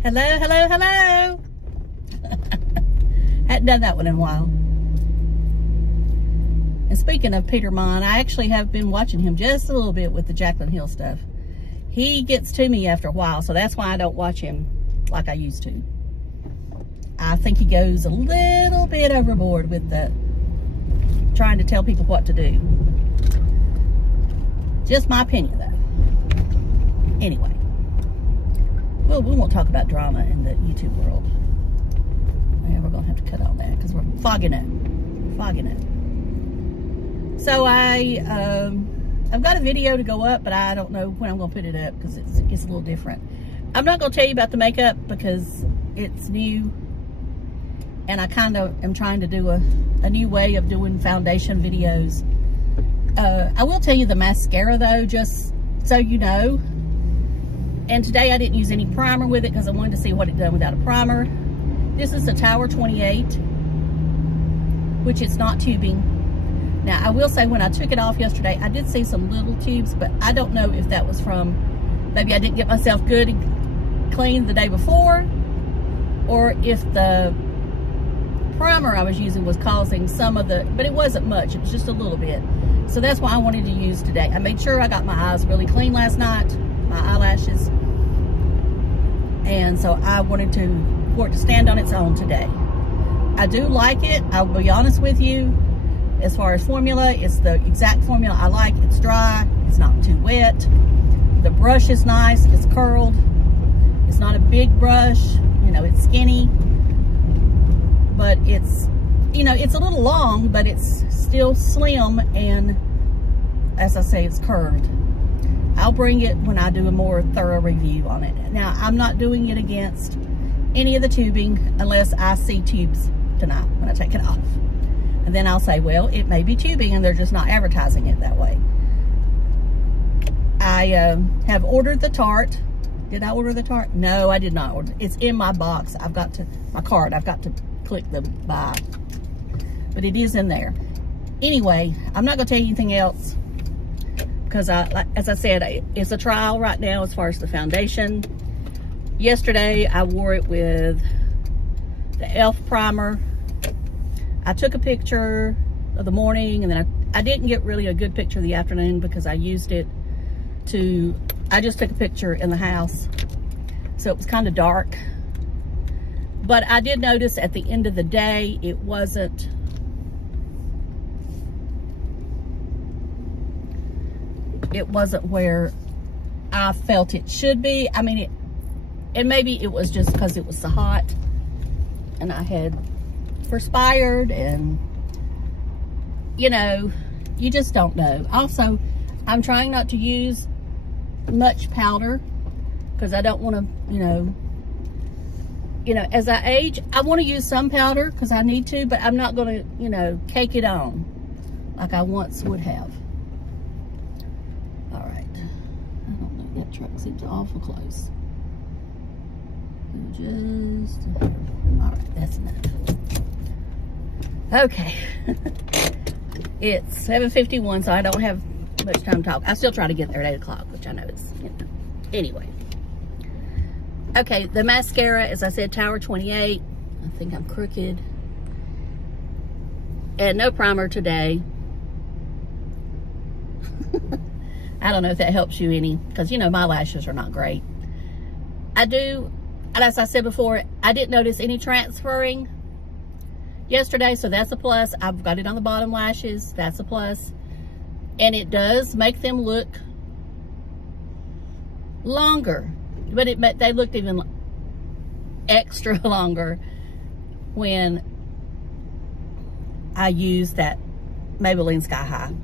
Hello, hello, hello. Hadn't done that one in a while. And speaking of Peter Mon, I actually have been watching him just a little bit with the Jaclyn Hill stuff. He gets to me after a while, so that's why I don't watch him like I used to. I think he goes a little bit overboard with the trying to tell people what to do. Just my opinion, though. Anyway. Well, we won't talk about drama in the YouTube world. Yeah, we're going to have to cut on that because we're fogging it. So I've got a video to go up, but I don't know when I'm going to put it up because it's a little different. I'm not going to tell you about the makeup because it's new. And I kind of am trying to do a new way of doing foundation videos. I will tell you the mascara though, just so you know. And today I didn't use any primer with it because I wanted to see what it done without a primer. This is the Tower 28, which is not tubing. Now I will say when I took it off yesterday, I did see some little tubes, but I don't know if that was from, maybe I didn't get myself good and clean the day before, or if the primer I was using was causing some of the, but it wasn't much, it was just a little bit. So that's why I wanted to use today. I made sure I got my eyes really clean last night, my eyelashes. And so I wanted for it to stand on its own today. I do like it, I'll be honest with you. As far as formula, it's the exact formula I like. It's dry, it's not too wet. The brush is nice, it's curled. It's not a big brush, you know, it's skinny. But it's, you know, it's a little long, but it's still slim, and as I say, it's curved. I'll bring it when I do a more thorough review on it. Now, I'm not doing it against any of the tubing unless I see tubes tonight when I take it off. And then I'll say, well, it may be tubing and they're just not advertising it that way. I have ordered the Tarte. Did I order the Tarte? No, I did not order it. It's in my box. I've got to, my card, I've got to click the buy. But it is in there. Anyway, I'm not going to tell you anything else. Because as I said, it's a trial right now as far as the foundation. Yesterday, I wore it with the e.l.f. primer. I took a picture of the morning, and then I didn't get really a good picture of the afternoon because I used it I just took a picture in the house. So it was kind of dark. But I did notice at the end of the day, it wasn't where I felt it should be. I mean, and maybe it was just because it was so hot and I had perspired, and you know, you just don't know. Also, I'm trying not to use much powder because I don't want to, you know, as I age, I want to use some powder because I need to, but I'm not going to, you know, cake it on like I once would have. All right. I don't know, that truck seems awful close. Just, all right, that's enough. Okay. It's 7:51, so I don't have much time to talk. I still try to get there at 8 o'clock, which I know is, you know. Anyway. Okay, the mascara, as I said, Tower 28. I think I'm crooked. And no primer today. I don't know if that helps you any, because, you know, my lashes are not great. I do, and as I said before, I didn't notice any transferring yesterday, so that's a plus. I've got it on the bottom lashes. That's a plus. And it does make them look longer. But they looked even extra longer when I used that Maybelline Sky High.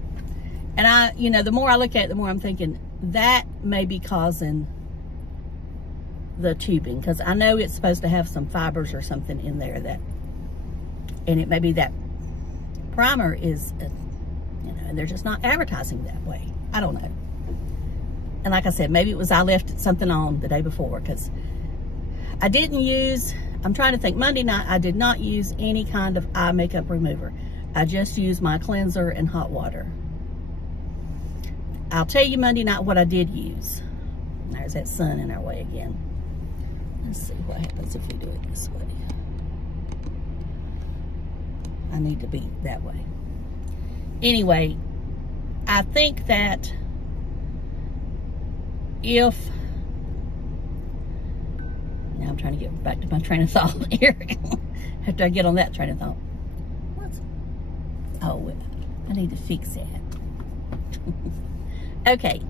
And you know, the more I look at it, the more I'm thinking that may be causing the tubing, because I know it's supposed to have some fibers or something in there and it may be that primer is, you know, and they're just not advertising that way. I don't know. And like I said, maybe it was I left something on the day before, because I didn't use, I'm trying to think, Monday night I did not use any kind of eye makeup remover. I just used my cleanser and hot water. I'll tell you Monday night what I did use. There's that sun in our way again. Let's see what happens if we do it this way. I need to be that way. Anyway, I think that if, now I'm trying to get back to my train of thought here. After I get on that train of thought. What's, oh, I need to fix that. Okay,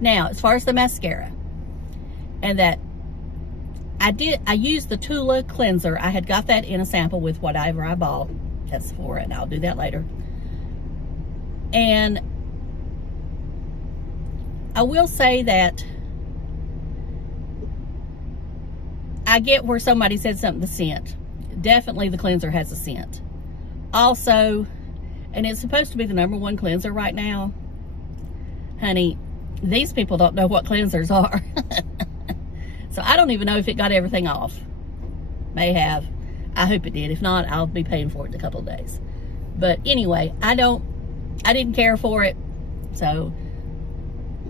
now as far as the mascara, and that I used the Tula cleanser. I had got that in a sample with whatever I bought. That's for it, and I'll do that later. And I will say that I get where somebody said something, the scent. Definitely the cleanser has a scent. Also, and it's supposed to be the #1 cleanser right now. Honey, these people don't know what cleansers are. So I don't even know if it got everything off. May have. I hope it did. If not, I'll be paying for it in a couple of days. But anyway, I didn't care for it. So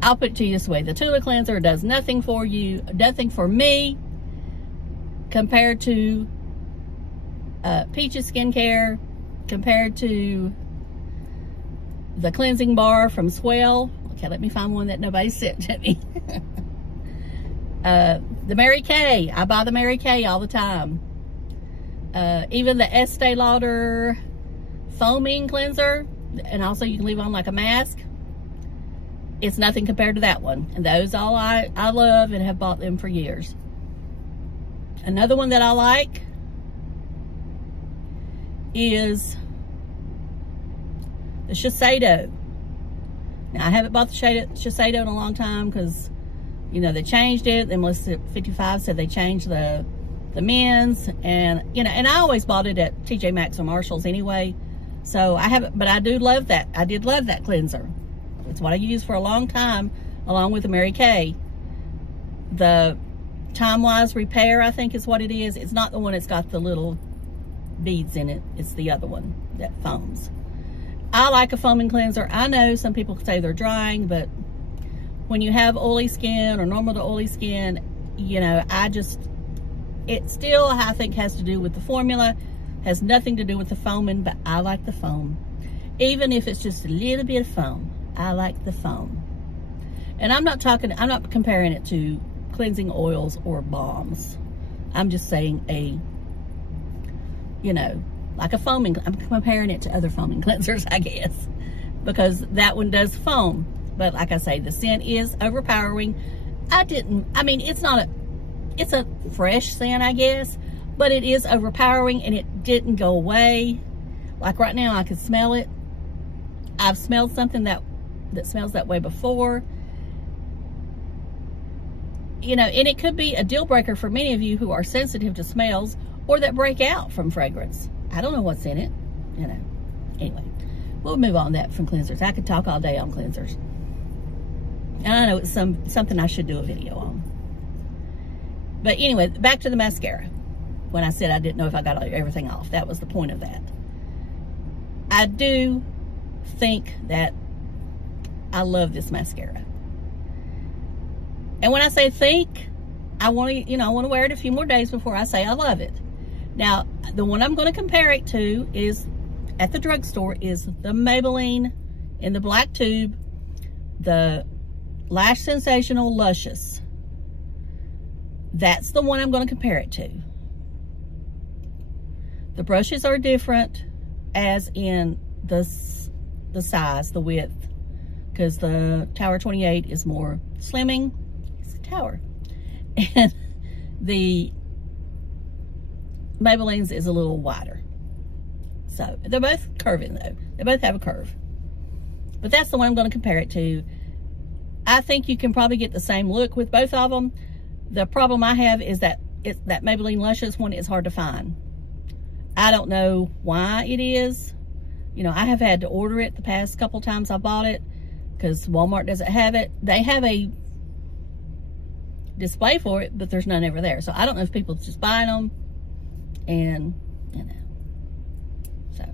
I'll put it to you this way. The Tula cleanser does nothing for you, nothing for me, compared to Peach's Skincare, compared to the cleansing bar from Swell. Okay, let me find one that nobody sent to me. The Mary Kay. I buy the Mary Kay all the time. Even the Estee Lauder foaming cleanser, and also you can leave on like a mask. It's nothing compared to that one. And those all I love and have bought them for years. Another one that I like is the Shiseido. Now, I haven't bought the Shiseido in a long time because, you know, they changed it. Then Melissa 55 said they changed the men's, and, you know, and I always bought it at TJ Maxx or Marshall's anyway. So I haven't, but I do love that. I did love that cleanser. It's what I used for a long time, along with the Mary Kay. The Time-Wise Repair, I think is what it is. It's not the one that's got the little beads in it. It's the other one that foams. I like a foaming cleanser. I know some people say they're drying, but when you have oily skin or normal to oily skin, you know, it still, I think, has to do with the formula. Has nothing to do with the foaming, but I like the foam. Even if it's just a little bit of foam, I like the foam. And I'm not comparing it to cleansing oils or balms. I'm just saying you know, like a foaming, I'm comparing it to other foaming cleansers, I guess, because that one does foam. But like I say, the scent is overpowering. I mean, it's a fresh scent, I guess, but it is overpowering, and it didn't go away. Like right now, I can smell it. I've smelled something that smells that way before. You know, and it could be a deal breaker for many of you who are sensitive to smells or that break out from fragrance. I don't know what's in it, you know. Anyway, we'll move on that from cleansers. I could talk all day on cleansers. And I know it's something I should do a video on. But anyway, back to the mascara. When I said I didn't know if I got everything off, that was the point of that. I do think that I love this mascara. And when I say think, I want to, you know, I want to wear it a few more days before I say I love it. Now, the one I'm going to compare it to is, at the drugstore, is the Maybelline in the black tube, the Lash Sensational Luscious. That's the one I'm going to compare it to. The brushes are different, as in the size, the width, because the Tower 28 is more slimming. It's a tower. And the Maybelline's is a little wider. So they're both curving though. They both have a curve. But that's the one I'm going to compare it to. I think you can probably get the same look with both of them. The problem I have is that that Maybelline Luscious one is hard to find. I don't know why it is. You know, I have had to order it the past couple times I bought it because Walmart doesn't have it. They have a display for it, but there's none ever there. So I don't know if people just buying them, and you know. So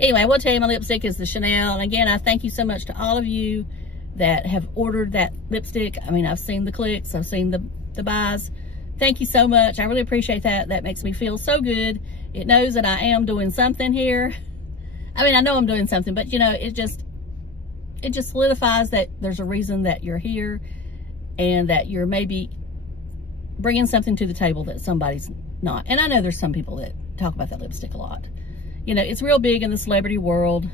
anyway, I will tell you my lipstick is the Chanel. And again, I thank you so much to all of you that have ordered that lipstick. I mean, I've seen the clicks, I've seen the buys. Thank you so much. I really appreciate that. That makes me feel so good. It knows that I am doing something here. I mean, I know I'm doing something, but you know, it just solidifies that there's a reason that you're here and that you're maybe bringing something to the table that somebody's not. And I know there's some people that talk about that lipstick a lot. You know, it's real big in the celebrity world.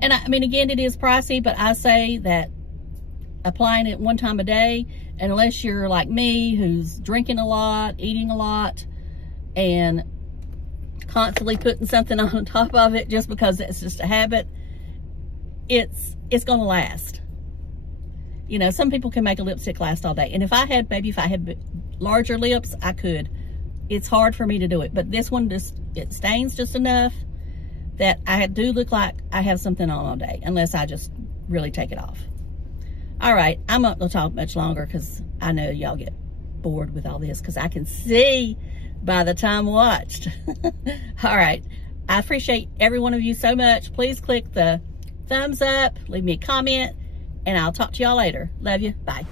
And I mean, again, it is pricey, but I say that applying it one time a day, unless you're like me, who's drinking a lot, eating a lot, and constantly putting something on top of it just because it's just a habit, it's gonna last. You know, some people can make a lipstick last all day. And if I had larger lips, I could. It's hard for me to do it. But this one, it stains just enough that I do look like I have something on all day, unless I just really take it off. All right, I'm not gonna talk much longer because I know y'all get bored with all this because I can see by the time watched. All right, I appreciate every one of you so much. Please click the thumbs up, leave me a comment, and I'll talk to y'all later. Love you, bye.